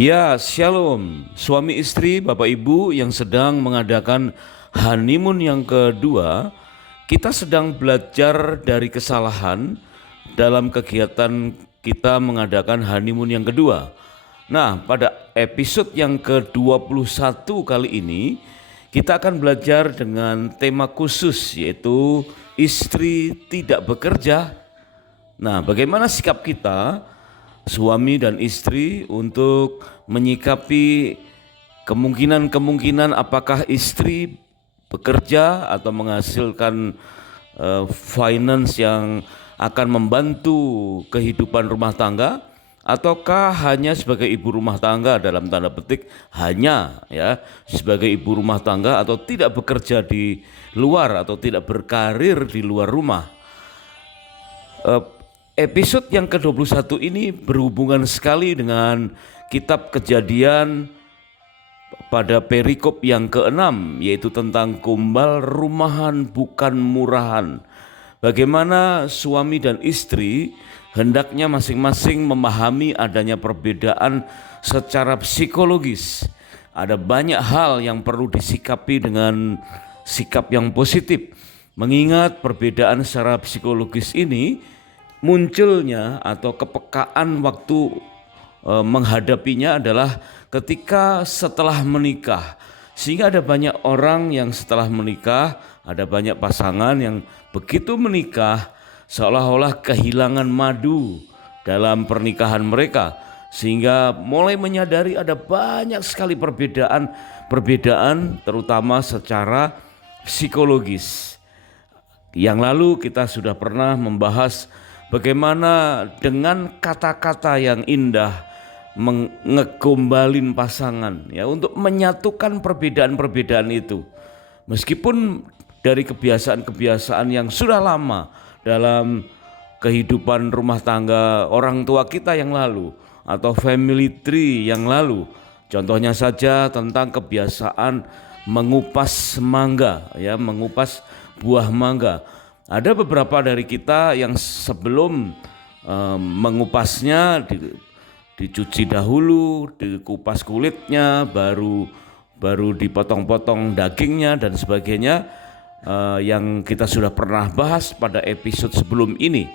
Ya, shalom. Suami istri, Bapak Ibu yang sedang mengadakan honeymoon yang kedua, kita sedang belajar dari kesalahan dalam kegiatan kita mengadakan honeymoon yang kedua. Nah, pada episode yang ke-21 kali ini, kita akan belajar dengan tema khusus yaitu istri tidak bekerja. Nah, bagaimana sikap kita suami dan istri untuk menyikapi kemungkinan-kemungkinan apakah istri bekerja atau menghasilkan finance yang akan membantu kehidupan rumah tangga, ataukah hanya sebagai ibu rumah tangga, dalam tanda petik hanya ya sebagai ibu rumah tangga atau tidak bekerja di luar atau tidak berkarir di luar rumah. Episode yang ke-21 ini berhubungan sekali dengan kitab Kejadian pada perikop yang ke-6, yaitu tentang gombal rumahan bukan murahan. Bagaimana suami dan istri hendaknya masing-masing memahami adanya perbedaan secara psikologis. Ada banyak hal yang perlu disikapi dengan sikap yang positif. Mengingat perbedaan secara psikologis ini munculnya atau kepekaan waktu menghadapinya adalah ketika setelah menikah. Sehingga ada banyak orang yang setelah menikah, ada banyak pasangan yang begitu menikah seolah-olah kehilangan madu dalam pernikahan mereka, sehingga mulai menyadari ada banyak sekali perbedaan terutama secara psikologis. Yang lalu kita sudah pernah membahas bagaimana dengan kata-kata yang indah ngegombalin pasangan ya untuk menyatukan perbedaan-perbedaan itu. Meskipun dari kebiasaan-kebiasaan yang sudah lama dalam kehidupan rumah tangga orang tua kita yang lalu atau family tree yang lalu. Contohnya saja tentang kebiasaan mengupas mangga ya, mengupas buah mangga. Ada beberapa dari kita yang sebelum mengupasnya dicuci dahulu, dikupas kulitnya, baru dipotong-potong dagingnya dan sebagainya, yang kita sudah pernah bahas pada episode sebelum ini.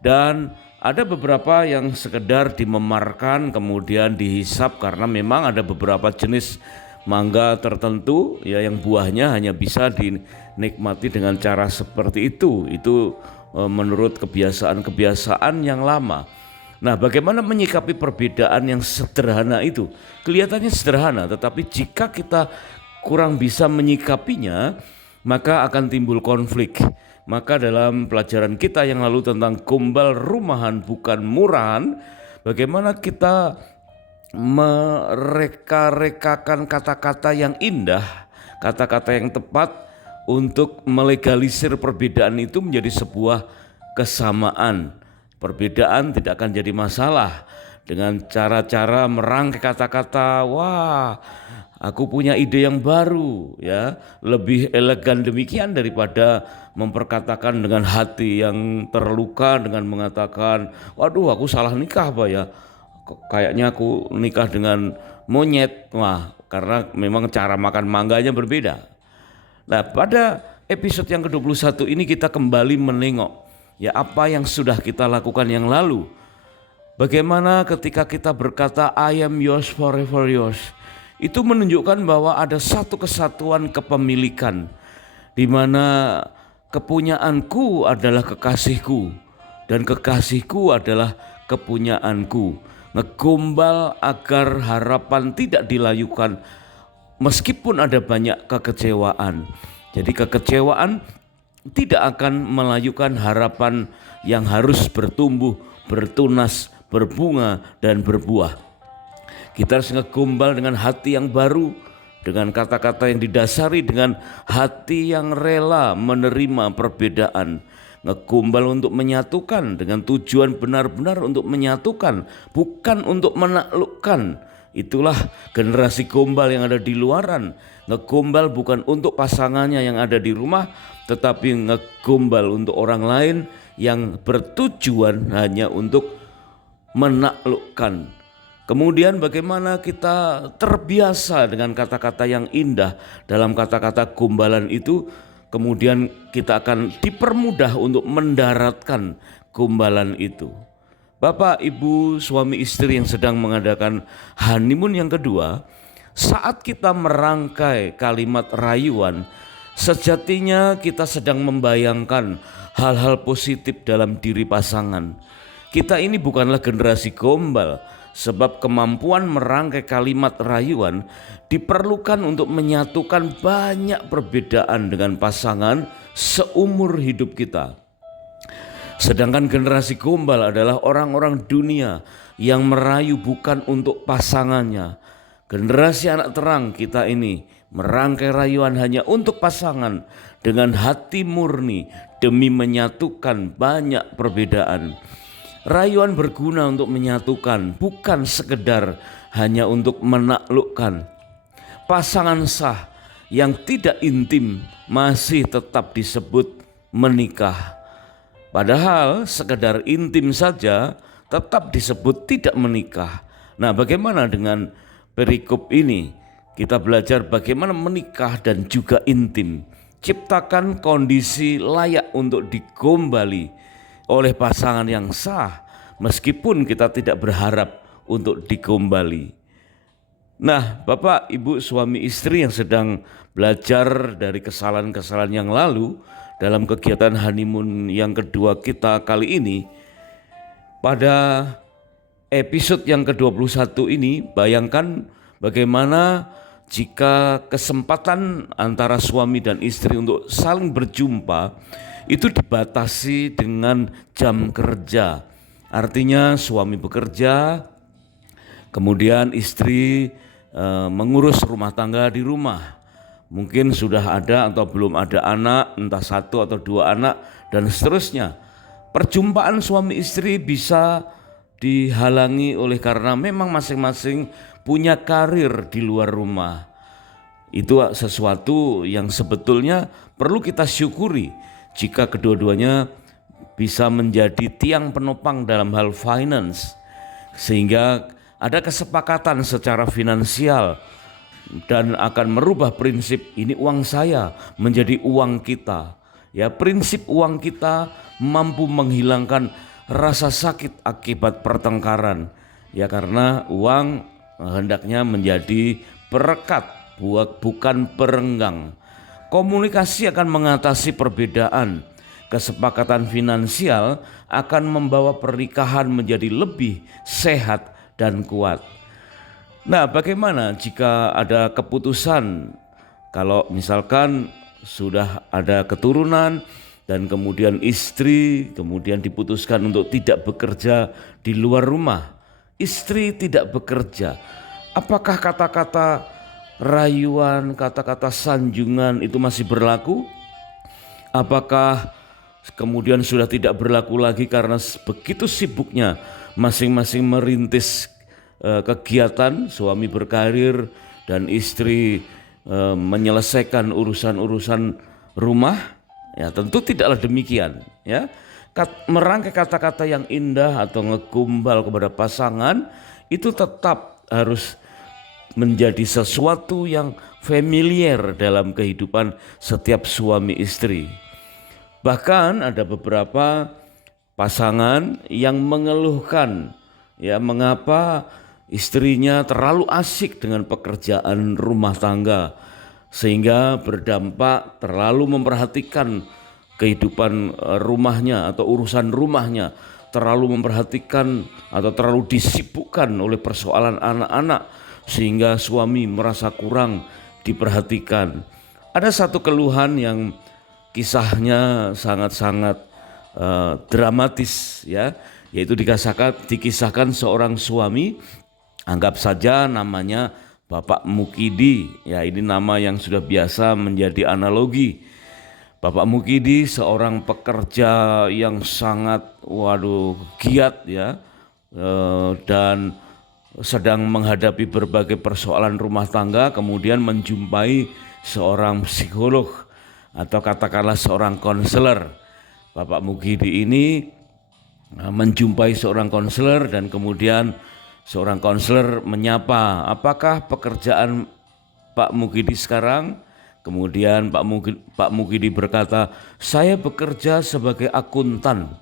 Dan ada beberapa yang sekedar dimemarkan kemudian dihisap karena memang ada beberapa jenis mangga tertentu ya yang buahnya hanya bisa dinikmati dengan cara seperti itu. Itu menurut kebiasaan-kebiasaan yang lama. Nah, bagaimana menyikapi perbedaan yang sederhana itu? Kelihatannya sederhana, tetapi jika kita kurang bisa menyikapinya, maka akan timbul konflik. Maka dalam pelajaran kita yang lalu tentang gombal rumahan bukan murahan, bagaimana kita mereka-rekakan kata-kata yang indah, kata-kata yang tepat untuk melegalisir perbedaan itu menjadi sebuah kesamaan. Perbedaan tidak akan jadi masalah dengan cara-cara merangkai kata-kata. Wah, aku punya ide yang baru ya, lebih elegan demikian daripada memperkatakan dengan hati yang terluka dengan mengatakan, waduh aku salah nikah Pak ya. Kayaknya aku nikah dengan monyet. Wah, karena memang cara makan mangganya berbeda. Nah, pada episode yang ke-21 ini kita kembali menengok ya apa yang sudah kita lakukan yang lalu. Bagaimana ketika kita berkata I am yours forever yours, itu menunjukkan bahwa ada satu kesatuan kepemilikan di mana kepunyaanku adalah kekasihku dan kekasihku adalah kepunyaanku. Ngegombal agar harapan tidak dilayukan meskipun ada banyak kekecewaan. Jadi kekecewaan tidak akan melayukan harapan yang harus bertumbuh, bertunas, berbunga dan berbuah. Kita harus ngegombal dengan hati yang baru, dengan kata-kata yang didasari dengan hati yang rela menerima perbedaan. Ngegombal untuk menyatukan dengan tujuan benar-benar untuk menyatukan, bukan untuk menaklukkan. Itulah generasi gombal yang ada di luaran. Ngegombal bukan untuk pasangannya yang ada di rumah, tetapi ngegombal untuk orang lain yang bertujuan hanya untuk menaklukkan. Kemudian bagaimana kita terbiasa dengan kata-kata yang indah dalam kata-kata gombalan itu, kemudian kita akan dipermudah untuk mendaratkan gombalan itu. Bapak, Ibu, suami istri yang sedang mengadakan honeymoon yang kedua, saat kita merangkai kalimat rayuan, sejatinya kita sedang membayangkan hal-hal positif dalam diri pasangan. Kita ini bukanlah generasi gombal, sebab kemampuan merangkai kalimat rayuan diperlukan untuk menyatukan banyak perbedaan dengan pasangan seumur hidup kita. Sedangkan generasi gombal adalah orang-orang dunia yang merayu bukan untuk pasangannya. Generasi anak terang kita ini merangkai rayuan hanya untuk pasangan dengan hati murni demi menyatukan banyak perbedaan. Rayuan berguna untuk menyatukan, bukan sekedar hanya untuk menaklukkan. Pasangan sah yang tidak intim masih tetap disebut menikah. Padahal sekedar intim saja tetap disebut tidak menikah. Nah, bagaimana dengan perikop ini? Kita belajar bagaimana menikah dan juga intim. Ciptakan kondisi layak untuk digombali oleh pasangan yang sah, meskipun kita tidak berharap untuk digombali. Nah, Bapak, Ibu, suami istri yang sedang belajar dari kesalahan-kesalahan yang lalu dalam kegiatan honeymoon yang kedua kita kali ini, pada episode yang ke-21 ini, bayangkan bagaimana jika kesempatan antara suami dan istri untuk saling berjumpa itu dibatasi dengan jam kerja. Artinya suami bekerja, kemudian istri mengurus rumah tangga di rumah. Mungkin sudah ada atau belum ada anak, entah satu atau dua anak, dan seterusnya. Perjumpaan suami istri bisa dihalangi oleh karena memang masing-masing punya karir di luar rumah. Itu sesuatu yang sebetulnya perlu kita syukuri jika kedua-duanya bisa menjadi tiang penopang dalam hal finance, sehingga ada kesepakatan secara finansial dan akan merubah prinsip ini uang saya menjadi uang kita. Ya, prinsip uang kita mampu menghilangkan rasa sakit akibat pertengkaran. Ya, karena uang hendaknya menjadi perekat, bukan perenggang. Komunikasi akan mengatasi perbedaan. Kesepakatan finansial akan membawa pernikahan menjadi lebih sehat dan kuat. Nah, bagaimana jika ada keputusan, kalau misalkan sudah ada keturunan dan kemudian istri kemudian diputuskan untuk tidak bekerja di luar rumah, istri tidak bekerja, apakah kata-kata rayuan, kata-kata sanjungan itu masih berlaku? Apakah kemudian sudah tidak berlaku lagi karena begitu sibuknya masing-masing merintis kegiatan, suami berkarir dan istri menyelesaikan urusan-urusan rumah? Ya, tentu tidaklah demikian, ya. Merangkai kata-kata yang indah atau ngegombal kepada pasangan itu tetap harus menjadi sesuatu yang familiar dalam kehidupan setiap suami istri. Bahkan ada beberapa pasangan yang mengeluhkan, ya, mengapa istrinya terlalu asik dengan pekerjaan rumah tangga sehingga berdampak terlalu memperhatikan kehidupan rumahnya atau urusan rumahnya, terlalu memperhatikan atau terlalu disibukkan oleh persoalan anak-anak sehingga suami merasa kurang diperhatikan. Ada satu keluhan yang kisahnya sangat-sangat dramatis, ya, yaitu dikisahkan seorang suami, anggap saja namanya Bapak Mukidi. Ya, ini nama yang sudah biasa menjadi analogi. Bapak Mukidi seorang pekerja yang sangat giat, ya, dan sedang menghadapi berbagai persoalan rumah tangga, kemudian menjumpai seorang psikolog atau katakanlah seorang konselor. Bapak Mukidi ini menjumpai seorang konselor dan kemudian Seorang konselor menyapa, apakah pekerjaan Pak Mukidi sekarang? Kemudian Pak Mukidi berkata, saya bekerja sebagai akuntan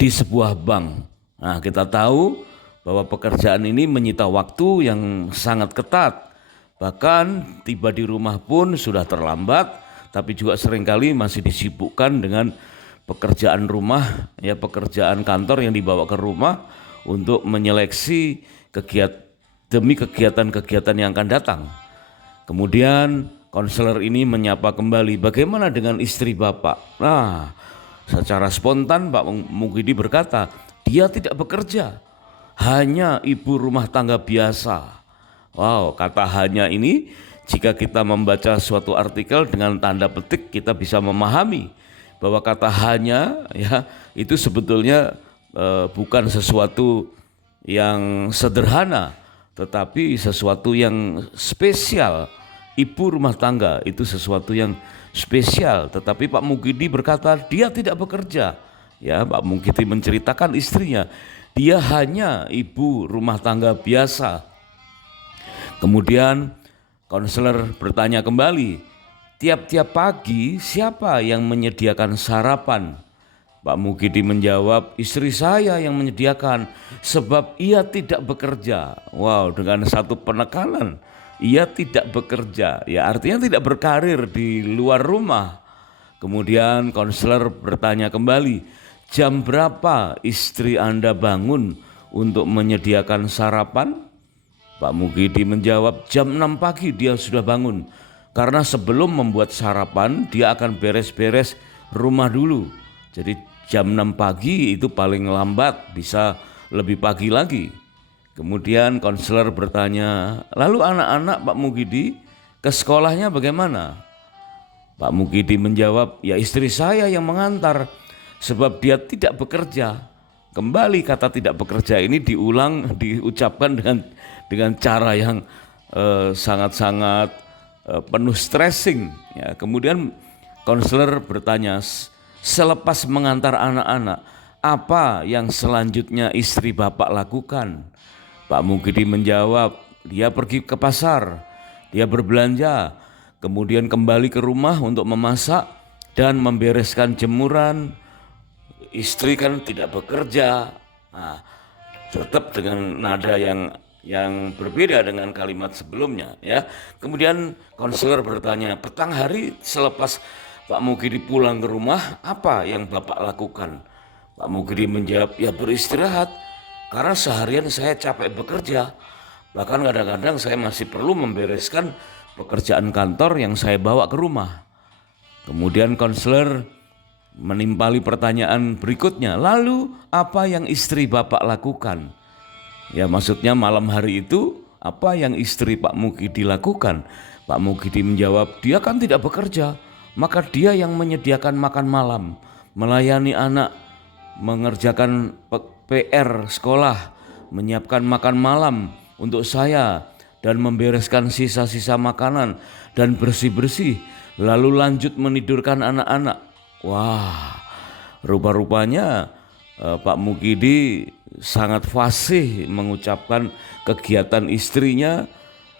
di sebuah bank. Nah, kita tahu bahwa pekerjaan ini menyita waktu yang sangat ketat. Bahkan tiba di rumah pun sudah terlambat, tapi juga seringkali masih disibukkan dengan pekerjaan rumah, ya pekerjaan kantor yang dibawa ke rumah untuk menyeleksi demi kegiatan-kegiatan yang akan datang. Kemudian konselor ini menyapa kembali, bagaimana dengan istri Bapak? Nah, secara spontan Pak Mukidi berkata, dia tidak bekerja, hanya ibu rumah tangga biasa. Wow, kata hanya ini jika kita membaca suatu artikel dengan tanda petik kita bisa memahami bahwa kata hanya ya itu sebetulnya bukan sesuatu yang sederhana, tetapi sesuatu yang spesial. Ibu rumah tangga itu sesuatu yang spesial, tetapi Pak Mukidi berkata dia tidak bekerja. Ya, Pak Mukidi menceritakan istrinya, dia hanya ibu rumah tangga biasa. Kemudian konselor bertanya kembali, tiap-tiap pagi siapa yang menyediakan sarapan? Pak Mukidi menjawab, istri saya yang menyediakan sebab ia tidak bekerja. Wow, dengan satu penekanan, ia tidak bekerja, ya artinya tidak berkarir di luar rumah. Kemudian konselor bertanya kembali, jam berapa istri Anda bangun untuk menyediakan sarapan? Pak Mukidi menjawab, jam 6 pagi dia sudah bangun. Karena sebelum membuat sarapan dia akan beres-beres rumah dulu. Jadi jam 6 pagi itu paling lambat, bisa lebih pagi lagi. Kemudian konselor bertanya, lalu anak-anak Pak Mukidi ke sekolahnya bagaimana? Pak Mukidi menjawab, ya istri saya yang mengantar sebab dia tidak bekerja. Kembali kata tidak bekerja ini diucapkan dengan cara yang sangat-sangat penuh stressing. Ya, kemudian konselor bertanya, selepas mengantar anak-anak, apa yang selanjutnya istri Bapak lakukan? Pak Mukidi menjawab, dia pergi ke pasar, dia berbelanja, kemudian kembali ke rumah untuk memasak dan membereskan jemuran. Istri kan tidak bekerja. Nah, tetap dengan nada yang berbeda dengan kalimat sebelumnya, ya. Kemudian konselor bertanya, petang hari selepas Pak Mukidi pulang ke rumah, apa yang Bapak lakukan? Pak Mukidi menjawab, ya beristirahat, karena seharian saya capek bekerja. Bahkan kadang-kadang saya masih perlu membereskan pekerjaan kantor yang saya bawa ke rumah. Kemudian konselor menimpali pertanyaan berikutnya, lalu apa yang istri Bapak lakukan? Ya maksudnya malam hari itu apa yang istri Pak Mukidi lakukan? Pak Mukidi menjawab, dia kan tidak bekerja, maka dia yang menyediakan makan malam, melayani anak, mengerjakan PR sekolah, menyiapkan makan malam untuk saya, dan membereskan sisa-sisa makanan dan bersih-bersih, lalu lanjut menidurkan anak-anak. Wah, rupa-rupanya Pak Mukidi sangat fasih mengucapkan kegiatan istrinya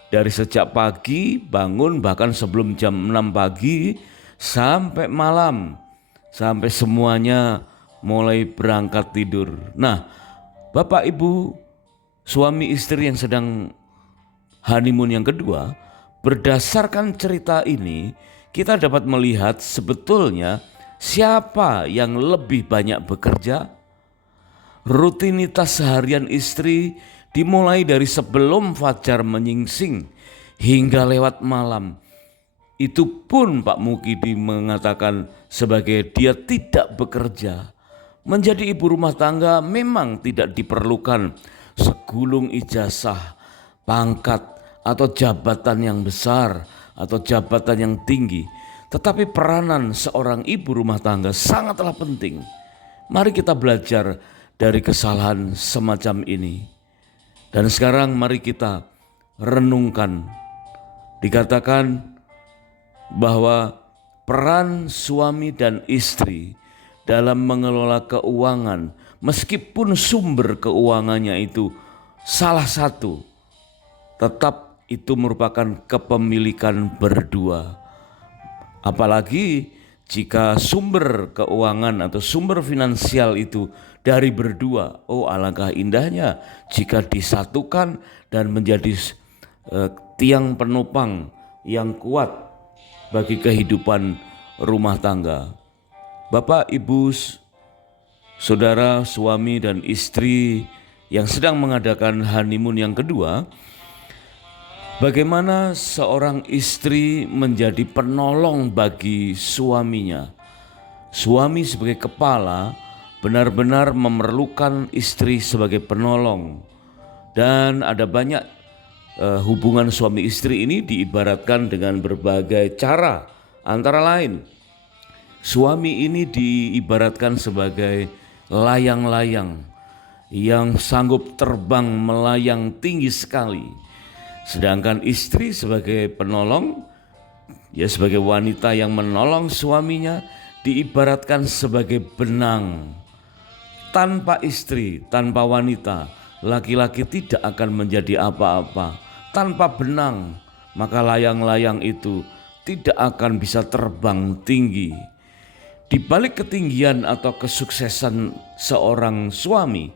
dari sejak pagi bangun, bahkan sebelum jam 6 pagi sampai malam, sampai semuanya mulai berangkat tidur. Nah, Bapak Ibu, suami istri yang sedang honeymoon yang kedua, berdasarkan cerita ini kita dapat melihat sebetulnya siapa yang lebih banyak bekerja. Rutinitas seharian istri dimulai dari sebelum fajar menyingsing hingga lewat malam. Itu pun Pak Mukidi mengatakan sebagai dia tidak bekerja. Menjadi ibu rumah tangga memang tidak diperlukan segulung ijazah, pangkat, atau jabatan yang besar, atau jabatan yang tinggi. Tetapi peranan seorang ibu rumah tangga sangatlah penting. Mari kita belajar dari kesalahan semacam ini. Dan sekarang mari kita renungkan. Dikatakan bahwa peran suami dan istri dalam mengelola keuangan, meskipun sumber keuangannya itu salah satu, tetap itu merupakan kepemilikan berdua. Apalagi jika sumber keuangan atau sumber finansial itu dari berdua, oh alangkah indahnya jika disatukan dan menjadi tiang penopang yang kuat bagi kehidupan rumah tangga. Bapak, Ibu, saudara, suami dan istri yang sedang mengadakan honeymoon yang kedua, bagaimana seorang istri menjadi penolong bagi suaminya? Suami sebagai kepala benar-benar memerlukan istri sebagai penolong. Dan ada banyak hubungan suami istri ini diibaratkan dengan berbagai cara. Antara lain, suami ini diibaratkan sebagai layang-layang yang sanggup terbang melayang tinggi sekali. Sedangkan istri sebagai penolong, ya sebagai wanita yang menolong suaminya, diibaratkan sebagai benang. Tanpa istri, tanpa wanita, laki-laki tidak akan menjadi apa-apa. Tanpa benang, maka layang-layang itu tidak akan bisa terbang tinggi. Di balik ketinggian atau kesuksesan seorang suami,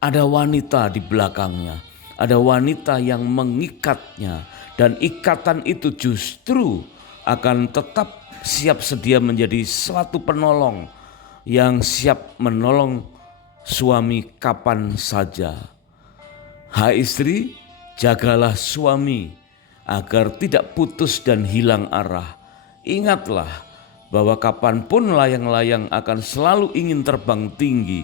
ada wanita di belakangnya. Ada wanita yang mengikatnya, dan ikatan itu justru akan tetap siap sedia menjadi suatu penolong yang siap menolong suami kapan saja. Hai istri, jagalah suami agar tidak putus dan hilang arah. Ingatlah bahwa kapanpun layang-layang akan selalu ingin terbang tinggi.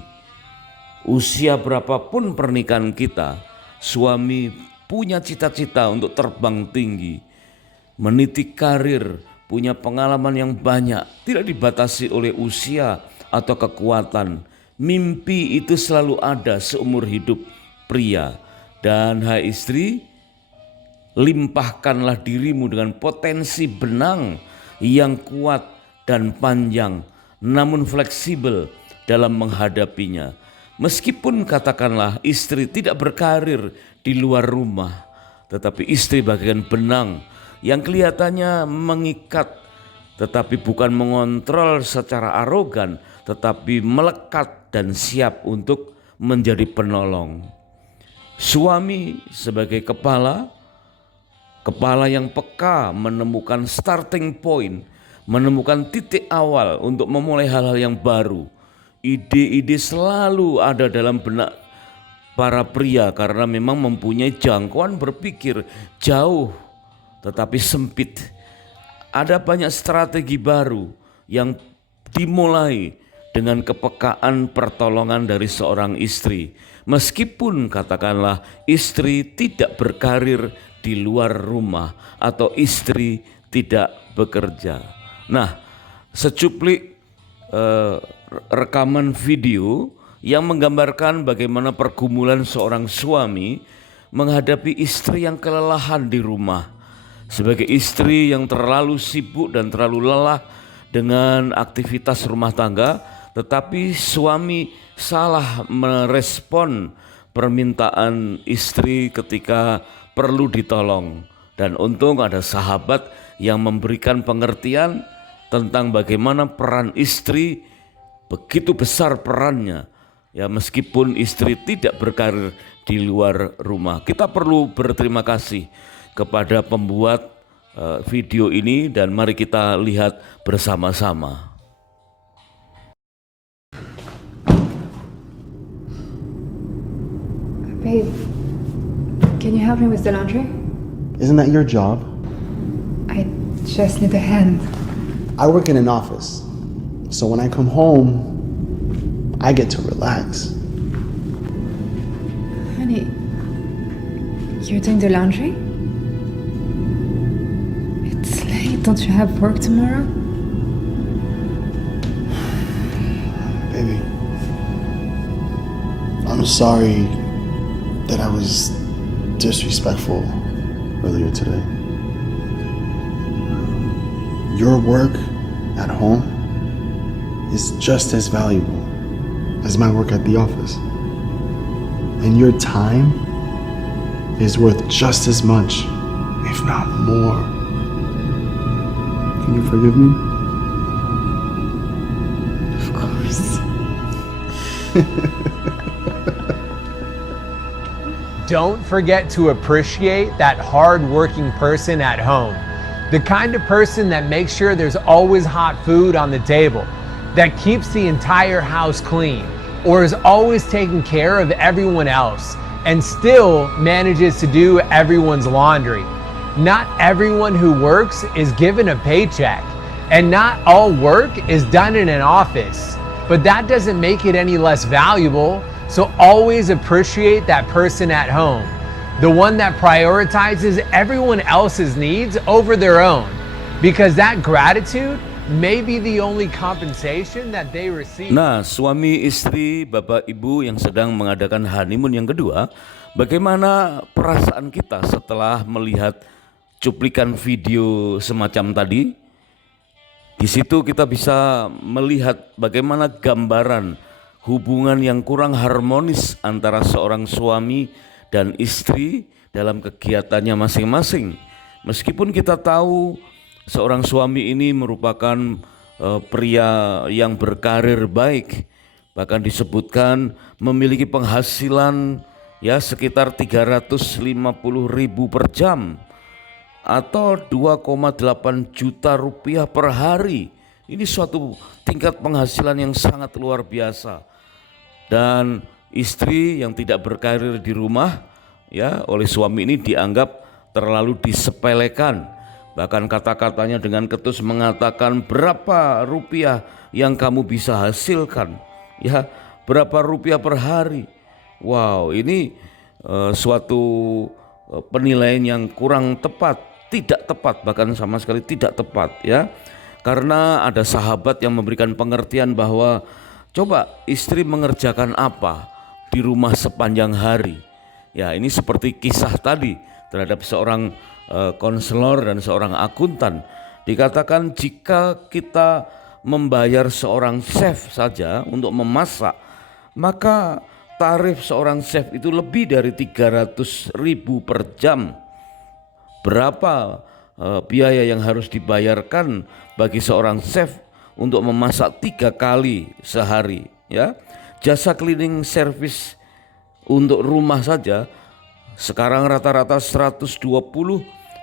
Usia berapapun pernikahan kita, suami punya cita-cita untuk terbang tinggi, meniti karir, punya pengalaman yang banyak, tidak dibatasi oleh usia atau kekuatan. Mimpi itu selalu ada seumur hidup pria. Dan hai istri, limpahkanlah dirimu dengan potensi benang yang kuat dan panjang, namun fleksibel dalam menghadapinya. Meskipun katakanlah istri tidak berkarir di luar rumah, tetapi istri bagaikan benang yang kelihatannya mengikat, tetapi bukan mengontrol secara arogan, tetapi melekat dan siap untuk menjadi penolong. Suami sebagai kepala yang peka menemukan starting point, menemukan titik awal untuk memulai hal-hal yang baru. Ide-ide selalu ada dalam benak para pria karena memang mempunyai jangkauan berpikir jauh tetapi sempit. Ada banyak strategi baru yang dimulai dengan kepekaan pertolongan dari seorang istri. Meskipun katakanlah istri tidak berkarir di luar rumah atau istri tidak bekerja. Nah, secuplik rekaman video yang menggambarkan bagaimana pergumulan seorang suami menghadapi istri yang kelelahan di rumah. Sebagai istri yang terlalu sibuk dan terlalu lelah dengan aktivitas rumah tangga, tetapi suami salah merespon permintaan istri ketika perlu ditolong. Dan untung ada sahabat yang memberikan pengertian tentang bagaimana peran istri begitu besar perannya. Ya, meskipun istri tidak berkarir di luar rumah. Kita perlu berterima kasih kepada pembuat video ini dan mari kita lihat bersama-sama. Babe, can you help me with the laundry? Isn't that your job? I just need a hand. I work in an office, so when I come home, I get to relax. Honey, you're doing the laundry? It's late. Don't you have work tomorrow? Baby, I'm sorry that I was disrespectful earlier today. Your work at home is just as valuable as my work at the office. And your time is worth just as much, if not more. Can you forgive me? Of course. Don't forget to appreciate that hard-working person at home. The kind of person that makes sure there's always hot food on the table, that keeps the entire house clean, or is always taking care of everyone else, and still manages to do everyone's laundry. Not everyone who works is given a paycheck, and not all work is done in an office. But that doesn't make it any less valuable, so always appreciate that person at home. The one that prioritizes everyone else's needs over their own, because that gratitude may be the only compensation that they receive. Nah, suami istri, bapak ibu yang sedang mengadakan honeymoon yang kedua, bagaimana perasaan kita setelah melihat cuplikan video semacam tadi? Di situ kita bisa melihat bagaimana gambaran hubungan yang kurang harmonis antara seorang suami dan istri dalam kegiatannya masing-masing. Meskipun kita tahu seorang suami ini merupakan pria yang berkarir baik, bahkan disebutkan memiliki penghasilan ya sekitar 350.000 per jam atau 2,8 juta rupiah per hari. Ini suatu tingkat penghasilan yang sangat luar biasa. Dan istri yang tidak berkarir di rumah ya oleh suami ini dianggap terlalu disepelekan. Bahkan kata-katanya dengan ketus mengatakan, berapa rupiah yang kamu bisa hasilkan? Ya, berapa rupiah per hari? Wow, ini suatu penilaian yang kurang tepat, tidak tepat, bahkan sama sekali tidak tepat ya. Karena ada sahabat yang memberikan pengertian bahwa coba istri mengerjakan apa di rumah sepanjang hari. Ya, ini seperti kisah tadi terhadap seorang konselor dan seorang akuntan. Dikatakan jika kita membayar seorang chef saja untuk memasak, maka tarif seorang chef itu lebih dari 300.000 per jam. Berapa biaya yang harus dibayarkan bagi seorang chef untuk memasak 3 kali sehari ya. Jasa cleaning service untuk rumah saja sekarang rata-rata 120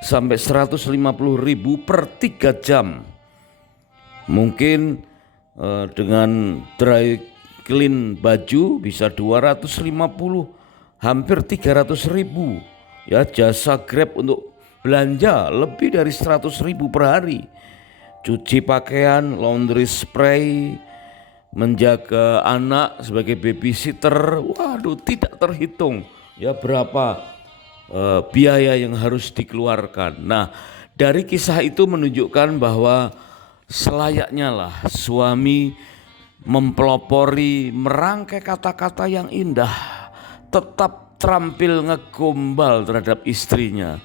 sampai 150.000 per 3 jam. Mungkin dengan dry clean baju bisa 250, hampir 300.000. Ya, jasa Grab untuk belanja lebih dari 100.000 per hari. Cuci pakaian, laundry spray, menjaga anak sebagai babysitter, waduh tidak terhitung ya berapa biaya yang harus dikeluarkan. Nah, dari kisah itu menunjukkan bahwa selayaknya lah suami mempelopori, merangkai kata-kata yang indah, tetap terampil ngegombal terhadap istrinya.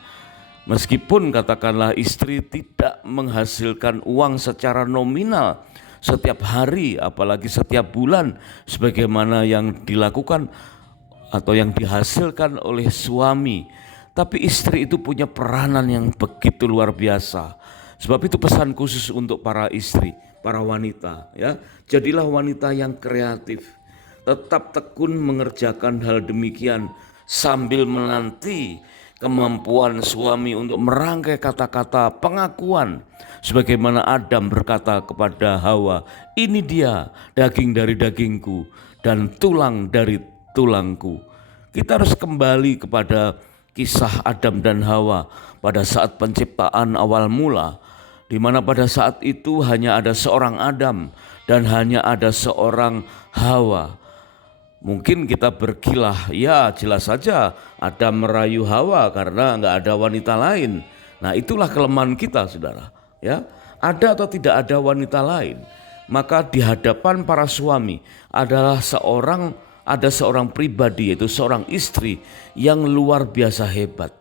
Meskipun katakanlah istri tidak menghasilkan uang secara nominal setiap hari, apalagi setiap bulan sebagaimana yang dilakukan atau yang dihasilkan oleh suami, tapi istri itu punya peranan yang begitu luar biasa. Sebab itu pesan khusus untuk para istri, para wanita ya. Jadilah wanita yang kreatif, tetap tekun mengerjakan hal demikian sambil menanti kemampuan suami untuk merangkai kata-kata pengakuan sebagaimana Adam berkata kepada Hawa, ini dia daging dari dagingku dan tulang dari tulangku. Kita harus kembali kepada kisah Adam dan Hawa pada saat penciptaan awal mula, di mana pada saat itu hanya ada seorang Adam dan hanya ada seorang Hawa. Mungkin kita berkilah, ya jelas saja Adam merayu Hawa karena nggak ada wanita lain. Nah, itulah kelemahan kita, saudara. Ya, ada atau tidak ada wanita lain, maka di hadapan para suami ada seorang pribadi, yaitu seorang istri yang luar biasa hebat.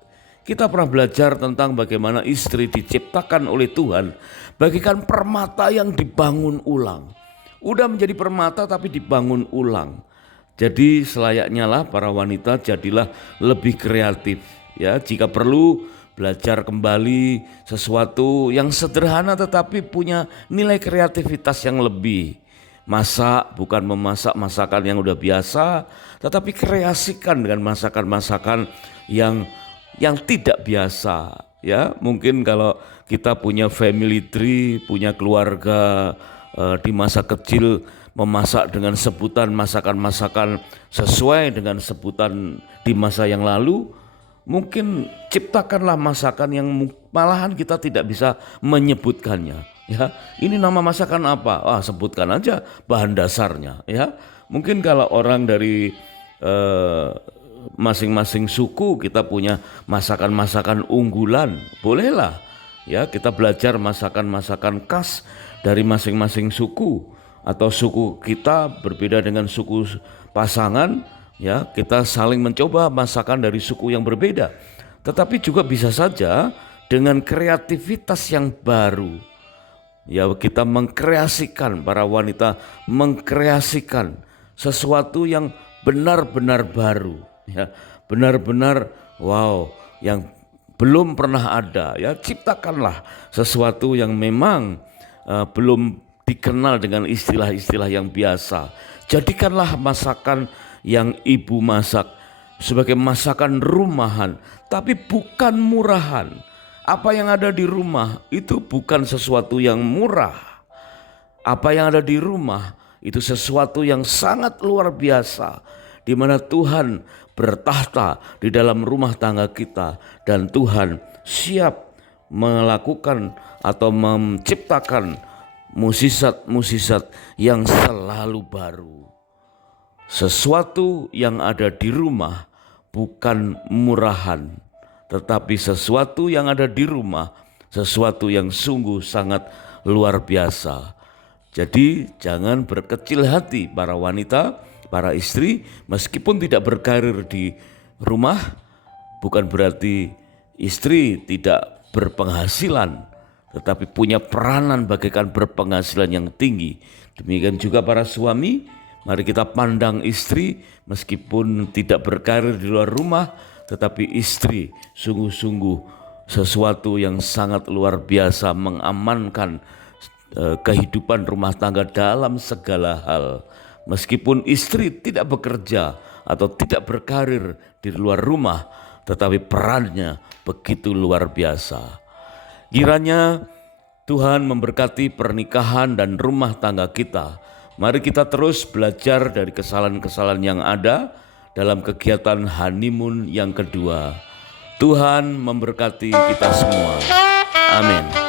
Kita pernah belajar tentang bagaimana istri diciptakan oleh Tuhan bagaikan permata yang dibangun ulang. Udah menjadi permata tapi dibangun ulang. Jadi selayaknya lah para wanita jadilah lebih kreatif ya. Jika perlu belajar kembali sesuatu yang sederhana tetapi punya nilai kreativitas yang lebih. Masak bukan memasak masakan yang udah biasa, tetapi kreasikan dengan masakan-masakan yang tidak biasa ya. Mungkin kalau kita punya family tree, punya keluarga di masa kecil memasak dengan sebutan masakan-masakan sesuai dengan sebutan di masa yang lalu, mungkin ciptakanlah masakan yang malahan kita tidak bisa menyebutkannya. Ya, ini nama masakan apa? Sebutkan aja bahan dasarnya. Ya, mungkin kalau orang dari masing-masing suku kita punya masakan-masakan unggulan, bolehlah. Ya, kita belajar masakan-masakan khas dari masing-masing suku, atau suku kita berbeda dengan suku pasangan. Ya, kita saling mencoba masakan dari suku yang berbeda. Tetapi juga bisa saja dengan kreativitas yang baru. Ya, kita mengkreasikan, para wanita mengkreasikan sesuatu yang benar-benar baru, ya, benar-benar wow, yang belum pernah ada. Ya, ciptakanlah sesuatu yang memang belum dikenal dengan istilah-istilah yang biasa. Jadikanlah masakan yang ibu masak sebagai masakan rumahan, tapi bukan murahan. Apa yang ada di rumah itu bukan sesuatu yang murah. Apa yang ada di rumah itu sesuatu yang sangat luar biasa, di mana Tuhan bertahta di dalam rumah tangga kita, dan Tuhan siap melakukan atau menciptakan musisat-musisat yang selalu baru. Sesuatu yang ada di rumah bukan murahan, tetapi sesuatu yang ada di rumah, sesuatu yang sungguh sangat luar biasa. Jadi jangan berkecil hati para wanita, para istri, meskipun tidak berkarir di rumah, bukan berarti istri tidak berpenghasilan, tetapi punya peranan bagaikan berpenghasilan yang tinggi. Demikian juga para suami, mari kita pandang istri meskipun tidak berkarir di luar rumah, tetapi istri sungguh-sungguh sesuatu yang sangat luar biasa mengamankan kehidupan rumah tangga dalam segala hal. Meskipun istri tidak bekerja atau tidak berkarir di luar rumah, tetapi perannya begitu luar biasa. Kiranya Tuhan memberkati pernikahan dan rumah tangga kita. Mari kita terus belajar dari kesalahan-kesalahan yang ada dalam kegiatan honeymoon yang kedua. Tuhan memberkati kita semua. Amin.